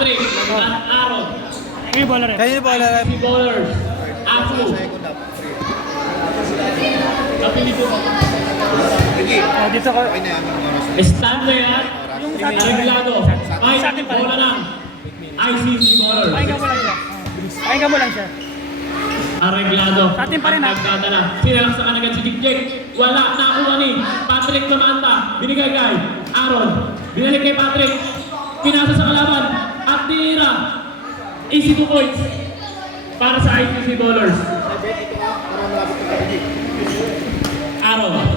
Patrick, at Aaron. Kayo bola rin. Kayo bola rin. Si bowlers. Afu. Napili ko. Dito ko. Estando yan. Yung sa akin. Arreglado. Ay, Sa akin pa rin. bola lang. ICC bowlers. Pakinggan mo lang siya. Pakinggan mo lang siya. Arreglado. Sa atin pa rin, ha? Nagdadala. Sinalaksakan agad si Jik. Wala. Nakuha ni Patrick Mamanta. Binigay kay Aaron. Binalik kay Patrick. Pinasa sa kalaban. At tinira. Easy 2 points. Para sa ICC bowlers. Aaron.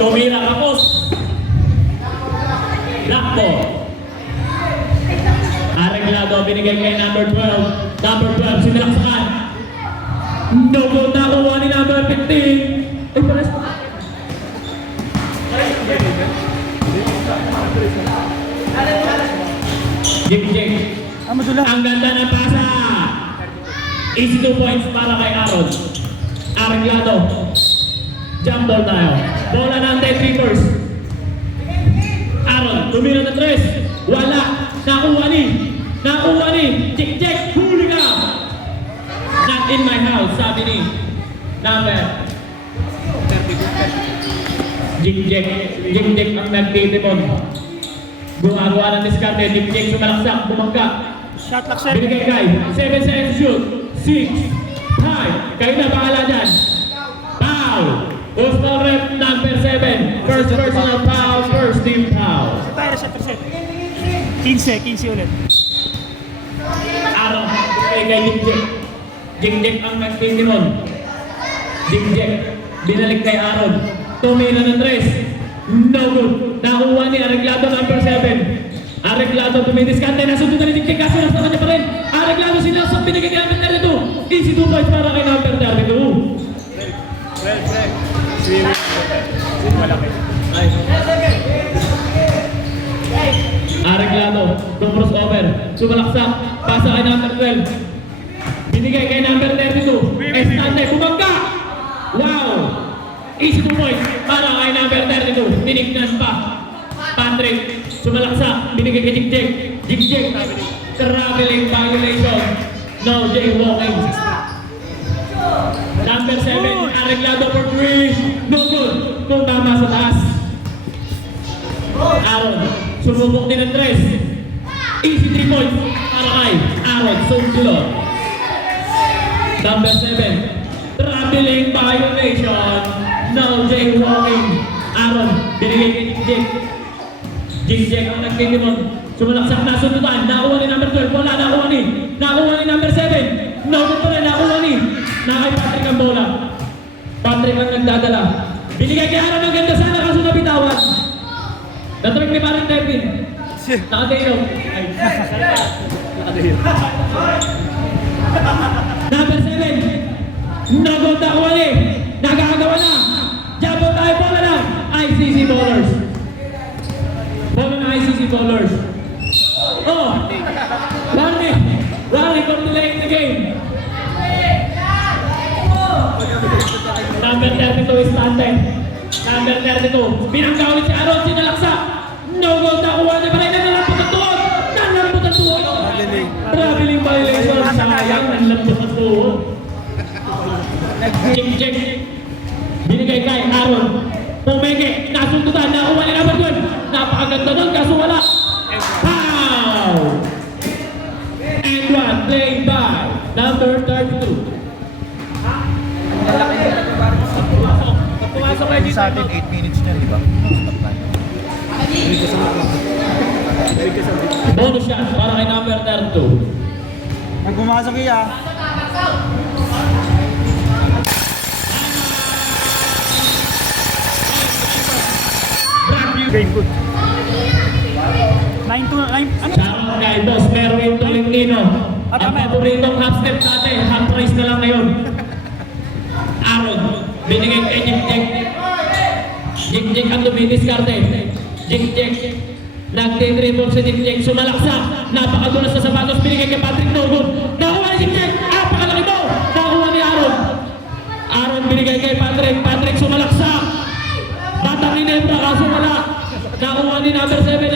Tumira kapos. Lakbo. Arreglado. Binigay kay number 12. Number 12. Sinalaksakan. No goal nakuha ni number 15. Ay, pares pa. Jik. Madula. Ang ganda ng pasa. Easy 2 points para kay Aaron. Arreglado. Jump ball tayo. Bola ng Dead Reapers. Aaron, tumira ng 3. Wala. Nakuha ni. Jik. Huli ka. Not in my house, sabi ni number. Jik ang nagtitipon. Gumagawa ng diskarte. Jik sumalaksak. Bumangka. Shot lock, sir. Binigay kay 7 seconds to shoot. 6, 5. Kayo na bahala dyan. Foul. Postal rep number 7. First personal foul. First team foul. Tayo na shot, sir. 15 ulit. Aaron. Binigay kay Jik ang nagtitimon. Jik. Binalik kay Aaron. Tumila ng 3. No good. Nakuha ni Arreglado number 7. Arreglado tumidiskante, nasundutan ni Jik, kaso nasa kanya pa rin. Arreglado sinasok, binigay kay number 32. Easy 2 points para kay number 32. Malaki. Arreglado, cross over, sumalaksak, pasa kay number 12. Binigay kay number 32. Estante, bumangka! Wow! Easy 2 points para kay number 32. Tinignan pa. Patrick, sumalaksak, binigay kay Jik. Traveling violation. No jaywalking. Number 7, Arreglado for 3. No good. Kung tama sa taas. Aaron, sumubok din ng 3. Easy 3 points para kay Aaron Sungkilon. Number 7, traveling violation. No jaywalking. Aaron, binigay kay Jik ang nagtitimon. Sumalaksak na sundutan. Nakuha ni number 12. Wala, nakuha ni number 7. No good pala, nakuha ni. Nakay Patrick ang bola. Patrick ang nagdadala. Binigay kay Aaron ang ganda sana kaso nabitawan. Natrek ni Patrick Devin. Nakadayo. Ay, nakadayo. Number 7. No good, nakuha ni. Nagagawa na. Jumbo tayo, bola na. ICC bowlers. Bola ng ICC bowlers. Oh! Warning for delaying the game. Number 32 is Tante. Number 32. Binangga ulit si Aaron, sinalaksak. No goal, nakuha niya pa rin. Nalampot ang tuhod. Traveling violation. Sayang, nalampot ang tuhod. Jik. Binigay kay Aaron. Pumeke, nasundutan, nakuha ni number 12. Napakaganda doon, kaso wala. Foul! And one, played by number 32. Pumasok kayo dito. Sa atin, 8 minutes niyan, di ba? Stop tayo. Bonus shot para kay number 32. Pag pumasok iya. Very good. 9-2. Ano? Shoutout kay Boss Merwin Tolentino. Ang paboritong half step natin, half price na lang ngayon. Aaron, binigay kay Jik ang dumidiskarte. Jik. Nagtitribol si Jik. Sumalaksak. Napakadulas sa sapatos. Binigay kay Patrick Nogon. Nakuha ni Jik. Napakalaki mo. Nakuha ni Aaron. Aaron binigay kay Patrick. Patrick sumalaksak. Batang ni Nebra kaso wala. Nakuha ni number 7.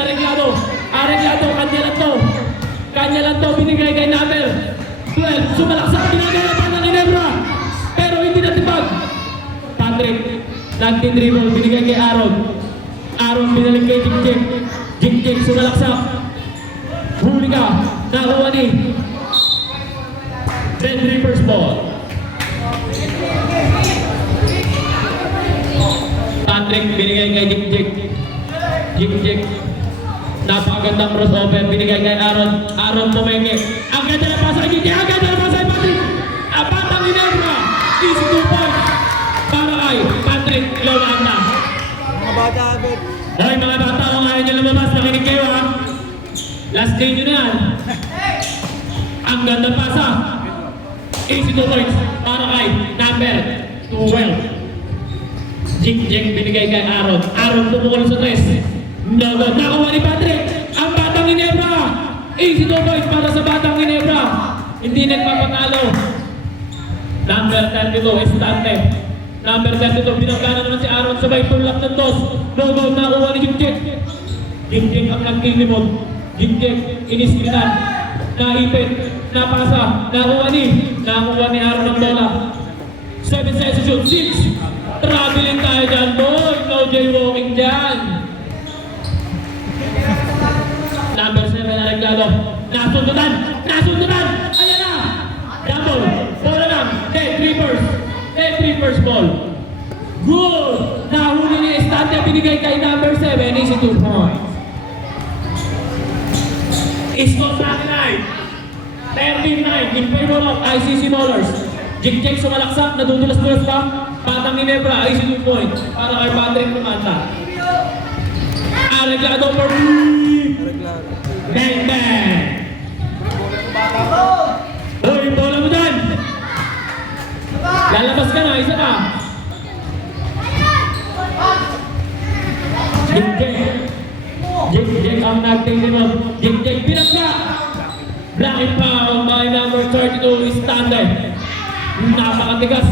Arreglado. Kanya lang to. sumalaksak, ginagaya pa ng Ginebra. Pero hindi natipag. Patrick, nagtidribble, binigay kay Aaron. Aaron binalik kay Jig-Jig. Jig-Jig, sumalaksak. Huli ka, nakuha ni Red Reapers ball. Patrick, binigay kay Jig-Jig. Jig-Jig. Napakagandang crossover, binigay kay Aaron. Aaron pumenge. Ang ganda na pasa kay Jig-Jig. Ang ganda na pasa kay Patrick. Batang Ginebra. Easy 2 points. Para kay Patrick Lolanda. Mga bata agad. Hoy mga bata, kung ayaw nyo lumabas, nakinig kayo ha. Last game nyo na yan. Ang ganda pasa. Easy 2 points. Para kay number 12. Jig-Jig binigay kay Aaron. Aaron tumukol sa 3. No, nakuha ni Patrick. Ang Batang Ginebra. Easy 2 points para sa Batang Ginebra. Hindi nagpapatalo. Number 32, Estante. Number 32, binagana naman si Aaron. Sabay tulak ng dos. No, nakuha ni Jig-Jig. Jig-Jig ang nagkilimod. Jig-Jig, iniskinan. Naipit. Napasa. Nakuha ni Aaron ng bola. 7 seconds to shoot. 6. Traveling tayo dyan, boy. No jaywalking dyan. Number 7 na reglado. Nasundutan! Ayan na! Double! Bola lang! Dead Reapers ball. Good! Nahuli ni Estante, binigay kay number 7. Easy 2 points. Score natin ay 13-9 in favor of ICC Ballers. Jig-Jig sumalaksak, nadudulas-dulas pa. Batang Ginebra, easy 2 points. Para kay Patrick Lumanta. Reglado for 3. Bang bang! Hoy, bola mo dyan! Lalabas ka na, isa pa! Jig-Jig ang nagtingin. Jig-Jig, pinagka! Black and foul by number 32 is Stanley. Napakatigas,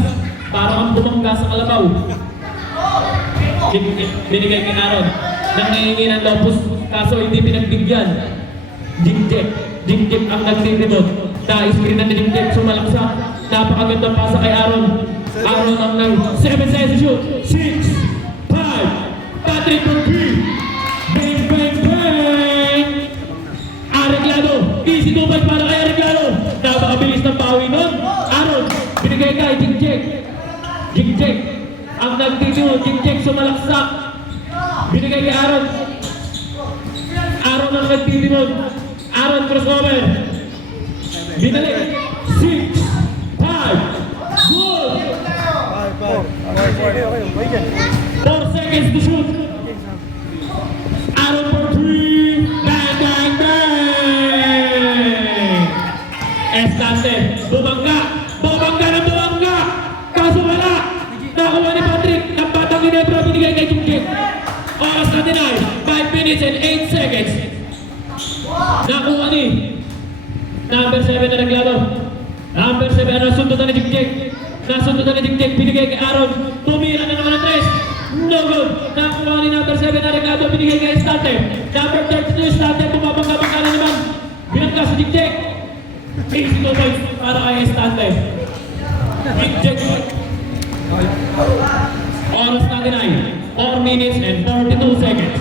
parang ang bumangga sa kalabaw. Jig-Jig, binigay kay Aaron. Nangihingi ng lopus, kaso hindi pinagbigyan. Jig-Jig ang nagtitimod. Na-screen na ni Jig-Jig, sumalaksak. Napakagandang pasa kay Aaron. Aaron ang nang 7 seconds to shoot. 6, 5, Patrick for 3. Bang, bang, bang! Arreglado. Easy 2 points para kay Arreglado. Napakabilis ng bawi nun. Aaron, binigay kay Jig-Jig. Jig-Jig ang nagtitimod. Jig-Jig sumalaksak. Binigay kay Aaron. Aaron ang nagtitimod. Aaron crossover. Binalik. 6, 5, good! 4 seconds to shoot. Aaron for 3. Bang, bang, bang! Estante. Bumangga ng bumangga. Kaso wala. Nakuha ni Patrick. Ang Batang Ginebra binigay kay Jig-Jig. Oras natin ay 5 minutes and 8 seconds. Nakuha ni number 7 na naglaro. Number 7 na nasundutan ni Jig-Jig. Binigay kay Aaron. Tumira na naman ang 3. No good. Nakuha ni number 7 na naglaro. Binigay kay Estante. Number 32 Estante. Bumabangga na naman. Binangga si Jig-Jig. Easy 2 points para kay Estante. Jig-Jig. Oras natin ay 4 minutes and 42 seconds.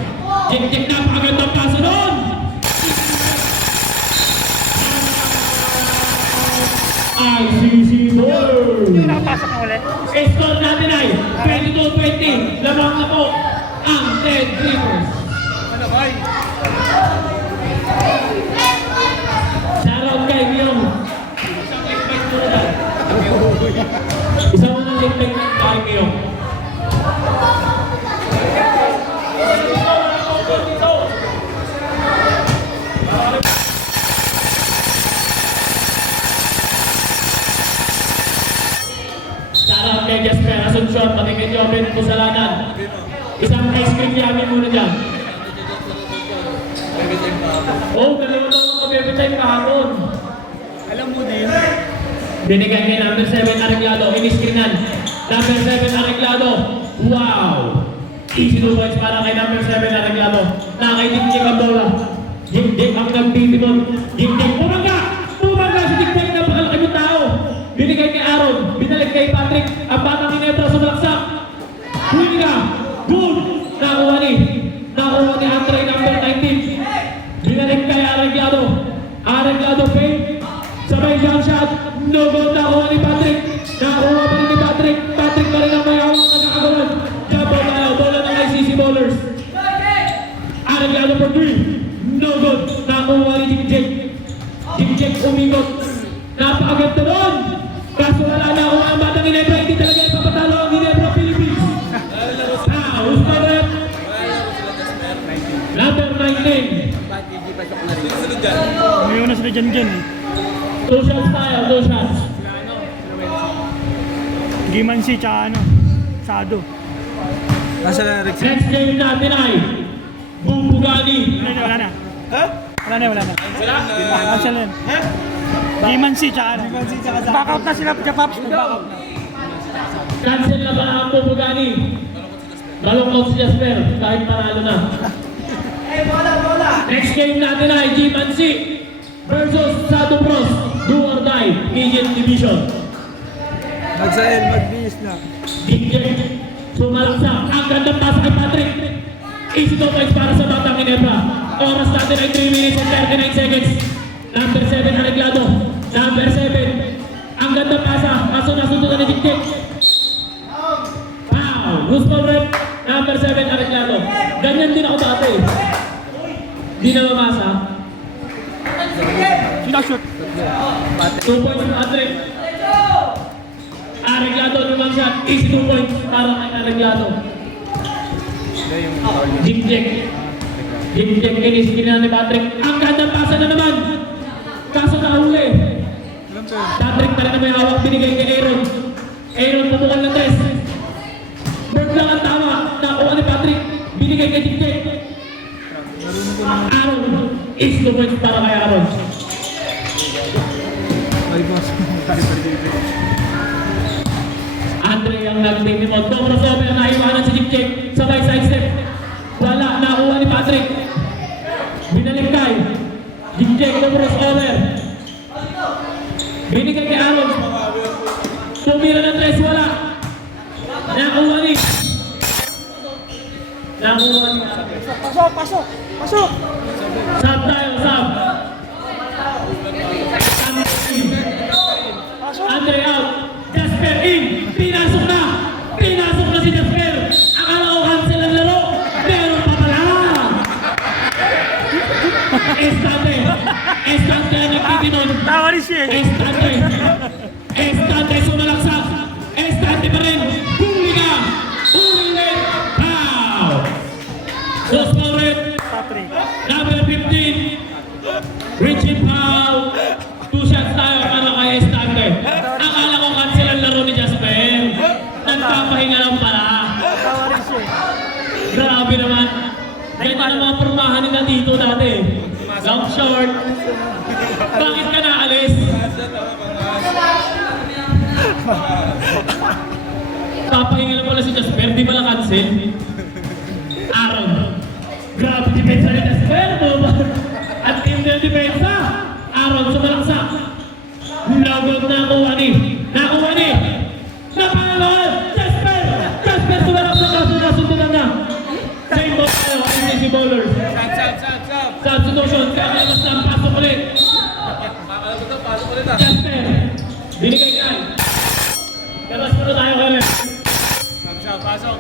Jig-Jig, napakagandang paso doon! ICC Ball! Napasok na ulit. Score natin ay 22-20. Lamang na po ang Red Reapers. Shoutout kay Miyong. Isang mo ng limpik kay Miyong. Shoutout kay Jasper Asuncion, pati kay Joven Pusalanan. Isang ice cream yummy muna dyan. Oh, dalawa daw ang baby time kahapon. Alam mo din. Binigay kay number 7 Arreglado, iniskrinan. Number 7 Arreglado. Wow! Easy 2 points para kay number 7 Arreglado. Nakay Jig-Jig ang bola. Jig-Jig ang nagtitimon. Jig-Jig, pumangga! Si Jig-Jig, napakalaki mo tao. kay Arreglado. Arreglado fake. Sabay jump shot. No goal nakuha ni Patrick. Nakuha pa rin ni Patrick. Patrick pa rin ang may hawak na nakagawan. Jump out tayo. Bola ng ICC Bowlers. Arreglado for 3. No goal. Nakuha ni Jig. Jig umikot. Napakaganda doon. Kaso wala na akong ang batang Ginebra. Hindi talaga ipapatalo ang Ginebra Philippines. Who's the rep? Number 19. May una sila dyan eh. 2 shots tayo, 2 shots. Gimansi tsaka ano, Sado. Nasa na Rex? Next game natin ay Bubugani. Wala na. Wala na. Cancel na yun. Gimansi tsaka ano. Back out na sila, Japaps. Back out na. Cancel na ba ang Bubugani? Malungkot si Jasper kahit panalo na. Next game natin ay Gimansi versus Sado Pros. Do or die, Indian Division. Magsael, magbihis na. DJ, sumalaksa. Ang gandang pass kay Patrick. Easy to points para sa Batang Ginebra. Oras natin ay 3 minutes and 39 seconds. Number 7 Arreglado. Number 7. Ang gandang pasa. Kaso nasundutan ni DJ. Wow! Who's the rep? Number 7 Arreglado. Ganyan din ako dati. Di na mamasa. Sino shoot? 2 points Patrick. Arreglado naman shot. Easy 2 points para kay Arreglado. Jimjek. Jimjek kinis na ni Patrick. Ang gandang pasa na naman. Kaso nahuli. Patrick pa rin na may hawak binigay kay Aaron. Aaron pumukal na 3. Bird lang ang tama. Nakuha ni Patrick. Binigay kay Jimjek. Aaron. Easy 2 points para kay Aaron. Ay, boss. Andre ang nag-take ni Mod. Crossover na iwanan si Jimjek. Sabay side step. Wala. Nakuha ni Patrick. Binalik kay Jimjek na crossover. Binigay kay Aaron. Tumira ng 3. Wala. Nakuha ni. Nakuha ni. Pasok! Sab tayo, sab. Andre out. Jasper in. Pinasok na si Jasper. Akala ko cancel ang laro. Meron pa pala. Estante ang nagtitinon. Tawa rin siya eh. Estante sumalaksak. Estante pa rin. Huli ka. Pow. Dos for red. Patrick. Number 15. Richie Pau. 2 shots tayo para kay Estante. Akala ko cancel ang laro ni Jasper. Nagpapahinga lang pala. Tawa rin siya eh. Grabe naman. Ganyan ang mga pormahan nila dito dati. Long short. Bakit ka naalis? Papahinga lang pala si Jasper. Di pala cancel. Aaron. Grabe depensa ni Jasper. At team ng depensa. Aaron sumalaksak. Lagot na nakuha ni. Napalawal! Jasper! Jasper sumalaksak kaso nasundutan na. Same ball tayo. ICC Bowlers. Substitution. Kaya labas na ang pasok ulit. Jasper. Binigay kay. Labas muna tayo kaya. Pasok.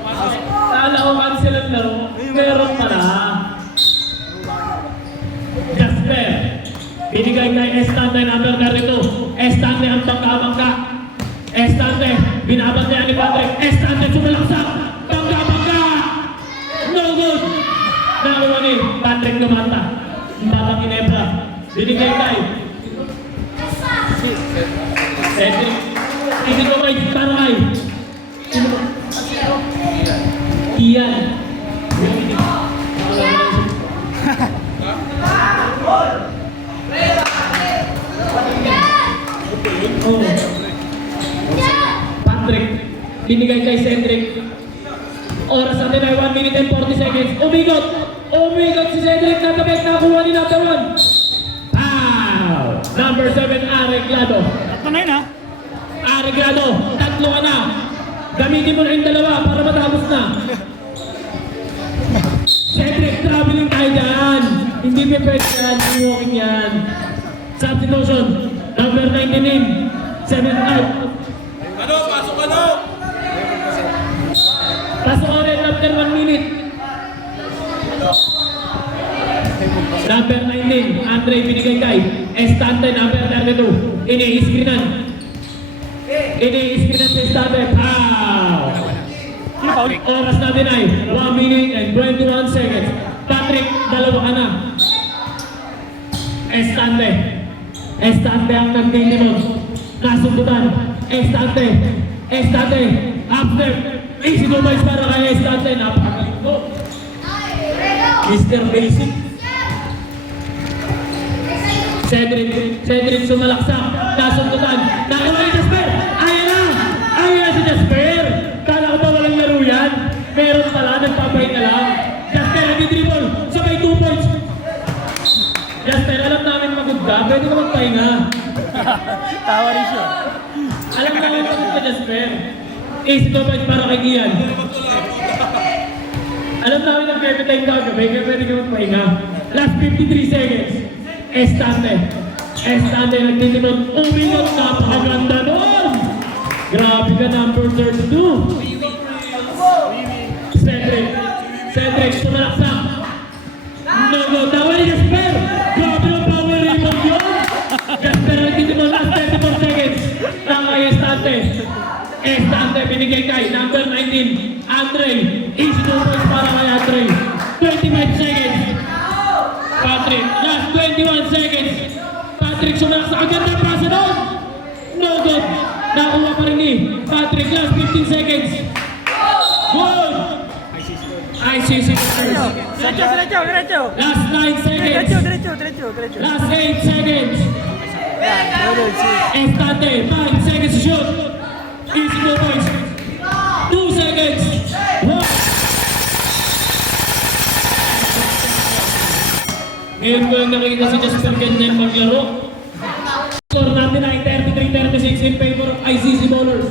Kala ko cancel ang laro. Meron pala. Jasper. Binigay kay Estante number 32. Estante ang bangka-bangka. Estante. Binabantayan ni Patrick. Estante sumalaksak. Bangka-bangka. No good. Nakuha ni Patrick Lumata. Batang Ginebra. Binigay kay Cedric. Hindi ko kay Taray. Iyan. Oh. Patrick. Binigay kay Cedric. Oras natin ay 1 minute and 40 seconds. Umigot si Cedric. Natabek nakuha ni number 1. Pow! Number 7, Arreglado. Tatlo na yun ha. Arreglado, 3 ka na. Gamitin mo na yung 2 para matapos na. Cedric, traveling tayo dyan. Hindi pa pwede yan. Hindi walking yan. Substitution. Number 19, 7 out. Pasok ano? Pasok ulit after 1 minute. Number 19, Andre binigay kay Estante, number 32. Ini-screenan. Ini-screenan sa Estante. Pow! Oras natin ay 1 minute and 21 seconds. Patrick, dalawa ka na. Estante. Estante ang nagtitinod. Kasundutan. Estante. Estante. After. Easy to boys para kay Estante. Napakagaling ko. Mr. Basic. Cedric sumalaksak. Kasundutan. Nakuha ni Jasper. Ayan na. Ayan na si Jasper. Kala ko ba walang laro yan? Meron pala. Nagpapahinga lang. Jasper, nag-dribble. Sabay 2 points. Jasper, alam namin magod ka. Pwede ka magpahinga. Tawa rin siya. Alam namin magod ka, Jasper. Easy to boys para kay Gian. Alam namin nag-time ka gabi. Kaya pwede ka magpahinga. Last 53 seconds. Estante. Estante nagtitinod. Umingot. Napakaganda nun. Grabe ka, number 32. Cedric, sumalaksak. No, tawa ni Jasper. Grabe ang power rebound yun. Jasper nagtitinod. Last 34 seconds. Tama kay Estante. Estante binigay kay number 19. Andre. Easy 2 points para kay Andre. 25 seconds. Patrick, last 21 seconds. Patrick sumalaksak. Ang ganda pasa doon. No good. Nakuha pa rin ni Patrick. Last 15 seconds. Good. ICC. Diretso. Last 9 seconds. Diretso. Last 8 seconds. Estante. 5 seconds to shoot. Easy 2 points. 2 seconds. 1. Ngayon ko yung nakikita si Jasper ganyan maglaro. Score natin ay 33-36 in favor of ICC Bowlers.